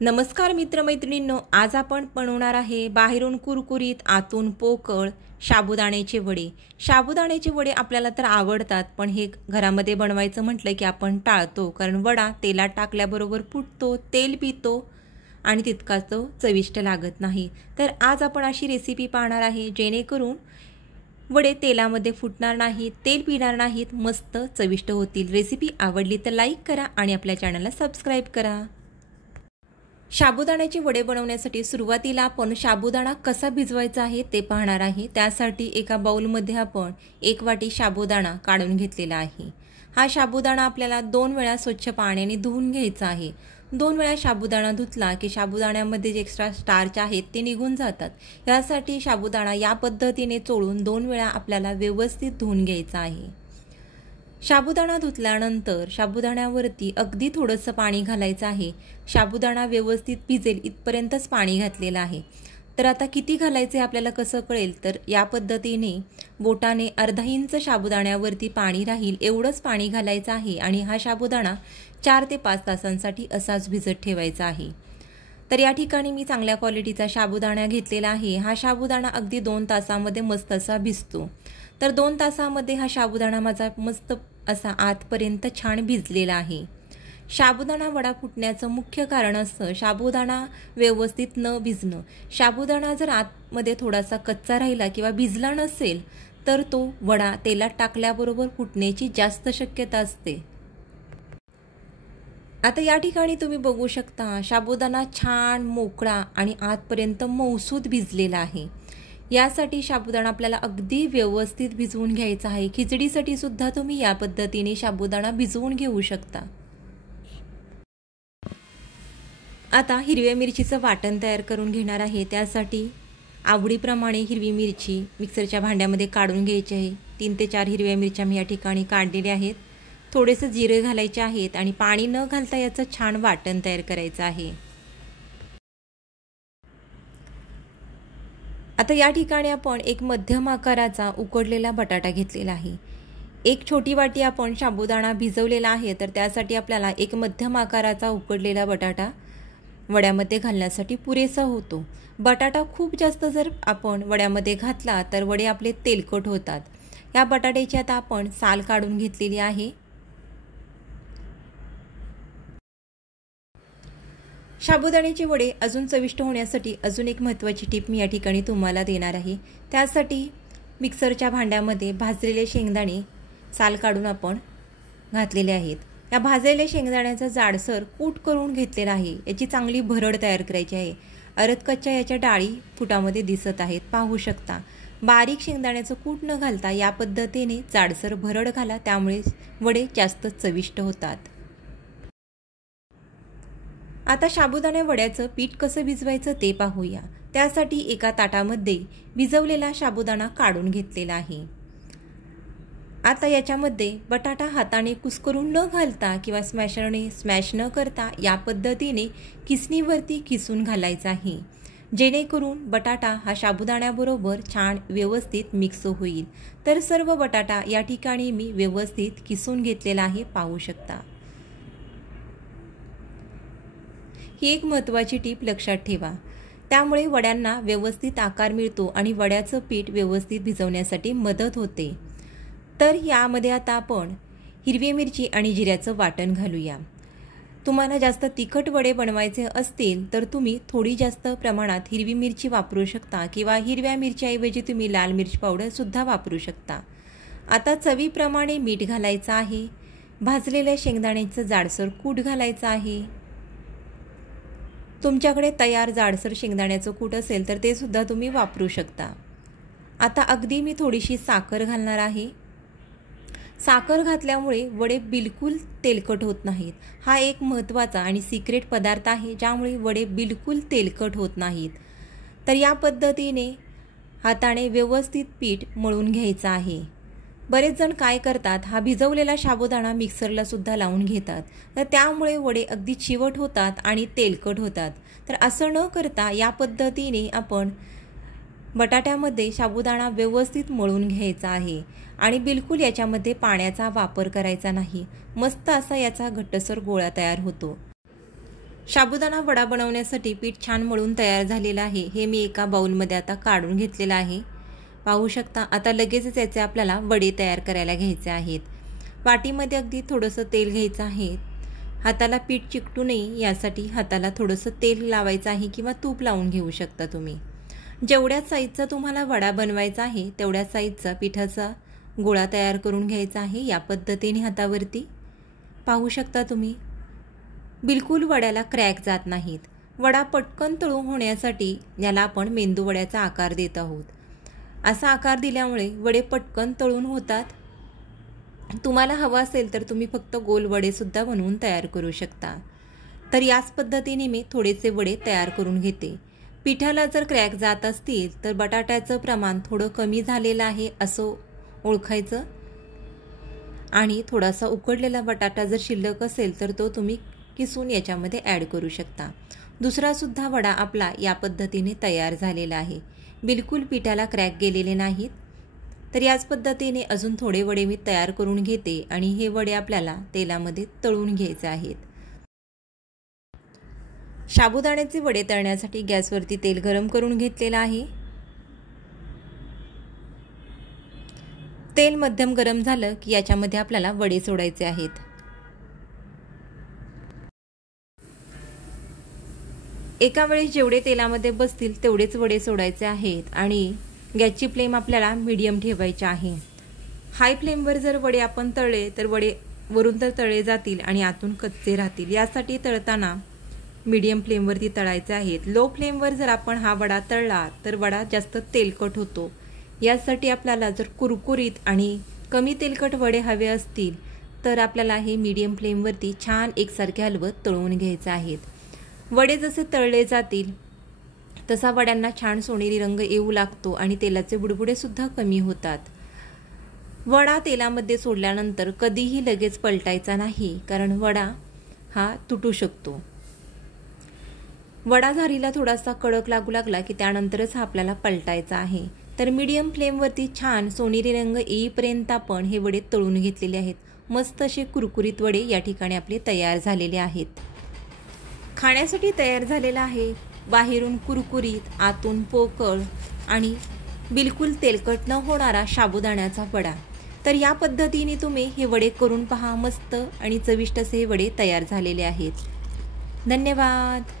नमस्कार मित्रमैत्रिणींनो, आज आपण बनवणार आहे बाहेरून कुरकुरीत आतून पोकळ साबुदाण्याचे वडे। साबुदाण्याचे वडे आपल्याला तर आवडतात, पण हे घरामध्ये बनवायचं म्हटलं की आपण टाळतो, कारण वडा तेलात टाकल्याबरोबर फुटतो, तेल पितो आणि तितकाच तो चविष्ट लागत नाही। तर आज आपण अशी रेसिपी पाहणार आहे जेणेकरून वडे तेलामध्ये फुटणार नाहीत, तेल पिणार नाहीत, मस्त चविष्ट होतील। रेसिपी आवडली तर लाईक करा आणि आपल्या चॅनलला सबस्क्राइब करा। साबुदाण्याचे वडे बनवण्यासाठी सुरुवातीला आपण साबुदाणा कसा भिजवायचा आहे ते पाहणार आहे। त्यासाठी एका बाउलमध्ये आपण 1 वाटी साबुदाणा काढून घेतलेला आहे। हा साबुदाणा आपल्याला 2 वेळा स्वच्छ पाण्याने धुवून घ्यायचा आहे। 2 वेळा साबुदाणा धुतला की साबुदाण्यामध्ये जे एक्स्ट्रा स्टार्च आहेत ते निघून जातात। यासाठी साबुदाणा या पद्धतीने चोळून 2 वेळा आपल्याला व्यवस्थित धुवून घ्यायचा आहे। साबुदाणा धुतल्यानंतर साबुदाण्यावरती अगदी थोडंसं पाणी घालायचं आहे। साबुदाणा व्यवस्थित भिजेल इथपर्यंतच पाणी घातलेलं आहे। तर आता किती घालायचे आपल्याला कसं कळेल, तर या पद्धतीने बोटाने अर्धा इंच साबुदाण्यावरती पाणी राहील एवढंच पाणी घालायचं आहे आणि हा साबुदाणा 4 ते 5 तासांसाठी असाच भिजत ठेवायचा आहे। तर या ठिकाणी मी चांगल्या क्वालिटीचा साबुदाणा घेतलेला आहे। हा साबुदाणा अगदी 2 तासांमध्ये मस्त असा भिजतो। तर 2 तासांमध्ये हा साबुदाणा माझा मस्त असा आतपर्यंत छान भिजलेला आहे। साबुदाणा वडा फुटण्याचं मुख्य कारण असतं साबुदाणा व्यवस्थित न भिजणं। साबुदाणा जर आतमध्ये थोडासा कच्चा राहिला किंवा भिजला नसेल तर तो वडा तेलात टाकल्याबरोबर फुटण्याची जास्त शक्यता असते। आता या ठिकाणी तुम्ही बघू शकता साबुदाणा छान मोकळा आणि आतपर्यंत मऊसूत भिजलेला आहे। यासाठी साबुदाणा आपल्याला अगदी व्यवस्थित भिजवून घ्यायचा आहे। खिचडीसाठी सुद्धा तुम्ही या पद्धतीने साबुदाणा भिजवून घेऊ शकता। आता हिरव्या मिरचीचं वाटण तयार करून घेणार आहे। त्यासाठी आवडीप्रमाणे हिरवी मिरची मिक्सरच्या भांड्यामध्ये काढून घ्यायची आहे। 3 ते 4 हिरव्या मिरच्या मी या ठिकाणी काढलेल्या आहेत। थोडेसे जिरे घालायचे आहेत आणि पाणी न घालता याचं छान वाटण तयार करायचं आहे। आता या ठिकाणी आपण एक मध्यम आकाराचा उकडलेला बटाटा घेतलेला आहे। एक छोटी वाटी आपण साबुदाणा भिजवलेला आहे, तर त्यासाठी आपल्याला एक मध्यम आकाराचा उकडलेला बटाटा वड्यामध्ये घालण्यासाठी पुरेसा होतो। बटाटा खूप जास्त जर आपण वड्यामध्ये घातला तर वडे आपले तेलकट होतात। या बटाट्याची आता आपण साल काढून घेतलेली आहे। साबुदाण्याचे वडे अजून चविष्ट होण्यासाठी अजून एक महत्त्वाची टिप मी या ठिकाणी तुम्हाला देणार आहे। त्यासाठी मिक्सरच्या भांड्यामध्ये भाजलेले शेंगदाणे साल काढून आपण घातलेले आहेत। या भाजलेल्या शेंगदाण्याचा जाडसर कूट करून घेतलेला आहे। याची चांगली भरड तयार करायची आहे। अरदकच्च्या याच्या डाळी फुटामध्ये दिसत आहेत, पाहू शकता। बारीक शेंगदाण्याचं कूट न घालता या पद्धतीने जाडसर भरड घाला, त्यामुळे वडे जास्त चविष्ट होतात। आता साबुदाणा वड्याचं पीठ कसं भिजवायचं ते पाहूया। त्यासाठी एका ताटामध्ये भिजवलेला साबुदाणा काढून घेतलेला आहे। आता याच्यामध्ये बटाटा हाताने कुस्करून न घालता किंवा स्मॅशरने स्मॅश न करता या पद्धतीने किसणीवरती किसून घालायचा आहे, जेणेकरून बटाटा हा साबुदाण्याबरोबर छान व्यवस्थित मिक्स होईल। तर सर्व बटाटा या ठिकाणी मी व्यवस्थित किसून घेतलेला आहे, पाहू शकता। ही एक महत्त्वाची टीप लक्षात ठेवा, त्यामुळे वड्यांना व्यवस्थित आकार मिळतो आणि वड्याचं पीठ व्यवस्थित भिजवण्यासाठी मदत होते। तर यामध्ये आता आपण हिरवी मिरची आणि जिऱ्याचं वाटण घालूया। तुम्हाला जास्त तिखट वडे बनवायचे असतील तर तुम्ही थोडी जास्त प्रमाणात हिरवी मिरची वापरू शकता किंवा हिरव्या मिरच्याऐवजी तुम्ही लाल मिरची पावडर सुद्धा वापरू शकता। आता चवीप्रमाणे मीठ घालायचं आहे। भाजलेल्या शेंगदाण्याचं जाडसर कूट घालायचं आहे। तुमच्याकडे तयार जाडसर शेंगदाण्याचं कूट असेल तर ते सुद्धा तुम्ही वापरू शकता। आता अगदी मी थोडीशी साखर घालणार आहे। साखर घातल्यामुळे वडे बिलकुल तेलकट होत नाहीत। हा एक महत्त्वाचा आणि सिक्रेट पदार्थ आहे ज्यामुळे वडे बिलकुल तेलकट होत नाहीत। तर या पद्धतीने हाताने व्यवस्थित पीठ मळून घ्यायचं आहे। बरेच जण काय करतात, हा भिजवलेला साबुदाणा मिक्सरला सुद्धा लावून घेतात, तर त्यामुळे वडे अगदी चिवट होतात आणि तेलकट होतात। तर असं न करता या पद्धतीने आपण बटाट्यामध्ये साबुदाणा व्यवस्थित मळून घ्यायचा आहे आणि बिलकुल याच्यामध्ये पाण्याचा वापर करायचा नाही। मस्त असा याचा घट्टसर गोळा तयार होतो। साबुदाणा वडा बनवण्यासाठी पीठ छान मळून तयार झालेलं आहे। हे मी एका बाउलमध्ये आता काढून घेतलेलं आहे। पाहू शकता। आता लगेचच याचे आपल्याला वडे तयार करायला घ्यायचे आहेत। वाटीमध्ये अगदी थोडंसं तेल घ्यायचं आहे। हाताला पीठ चिकटू नये यासाठी हाताला थोडंसं तेल लावायचं आहे किंवा तूप लावून घेऊ शकता तुम्ही। जेवढ्या साईजचा तुम्हाला वडा बनवायचा आहे तेवढ्या साईजचा पिठाचा गोळा तयार करून घ्यायचा आहे। या पद्धतीने हातावरती पाहू शकता तुम्ही। बिलकुल वड्याला क्रॅक जात नाहीत। वडा पटकन तळून होण्यासाठी याला आपण मेंदू वड्याचा आकार देत आहोत। असा आकार दिल्यामुळे वडे पटकन तळून होतात। तुम्हाला हवा असेल तर तुम्ही फक्त गोल वडे सुद्धा बनवून तयार करू शकता। तर याच पद्धतीने मी थोडेसे वडे तयार करून घेते। पिठाला जर क्रॅक जात असतील तर बटाट्याचं प्रमाण थोडं कमी झालेलं आहे असं ओळखायचं आणि थोडासा उकडलेला बटाटा जर शिल्लक असेल तर तो तुम्ही किसून याच्यामध्ये ॲड करू शकता। दुसरा सुद्धा वडा आपला या पद्धतीने तयार झालेला आहे। बिलकुल पिठाला क्रॅक गेलेले नाहीत। तर याच पद्धतीने अजून थोडे वडे मी तयार करून घेते आणि हे वडे आपल्याला तेलामध्ये तळून घ्यायचे आहेत। साबुदाण्याचे वडे तळण्यासाठी गॅसवरती तेल गरम करून घेतलेलं आहे। तेल मध्यम गरम झालं की याच्यामध्ये आपल्याला वडे सोडायचे आहेत। एका वेळेस जेवढे तेलामध्ये बसतील तेवढेच वडे सोडायचे आहेत आणि गॅसची फ्लेम आपल्याला मीडियम ठेवायची आहे। हाय फ्लेमवर जर वडे आपण तळले तर वडे वरून तर तळले जातील आणि आतून कच्चे राहतील। यासाठी तळताना मीडियम फ्लेमवरती तळायचे आहेत। लो फ्लेमवर जर आपण हा वडा तळला तर वडा जास्त तेलकट होतो। यासाठी आपल्याला जर कुरकुरीत आणि कमी तेलकट वडे हवे असतील तर आपल्याला हे मीडियम फ्लेमवरती छान एकसारखे हलवत तळून घ्यायचे आहेत। वडे जसे तळले जातील तसा वड्यांना छान सोनेरी रंग येऊ लागतो आणि तेलाचे बुडबुडे सुद्धा कमी होतात। वडा तेलामध्ये सोडल्यानंतर कधीही लगेच पलटायचा नाही कारण वडा हा तुटू शकतो। वडा झारीला थोडासा कडक लागू लागला की त्यानंतरच हा आपल्याला पलटायचा आहे। तर मीडियम फ्लेमवरती छान सोनेरी रंग येईपर्यंत आपण हे वडे तळून घेतलेले आहेत। मस्त असे कुरकुरीत वडे या ठिकाणी आपले तयार झालेले आहेत। खाण्यासाठी तयार झालेला आहे। बाहेरून कुरकुरीत आतून पोकळ आणि बिलकुल तेलकट न होणारा साबुदाण्याचा वडा। तर या पद्धतीने तुम्ही हे वडे करून पहा। मस्त आणि चविष्ट असे वडे तयार झालेले आहेत। धन्यवाद।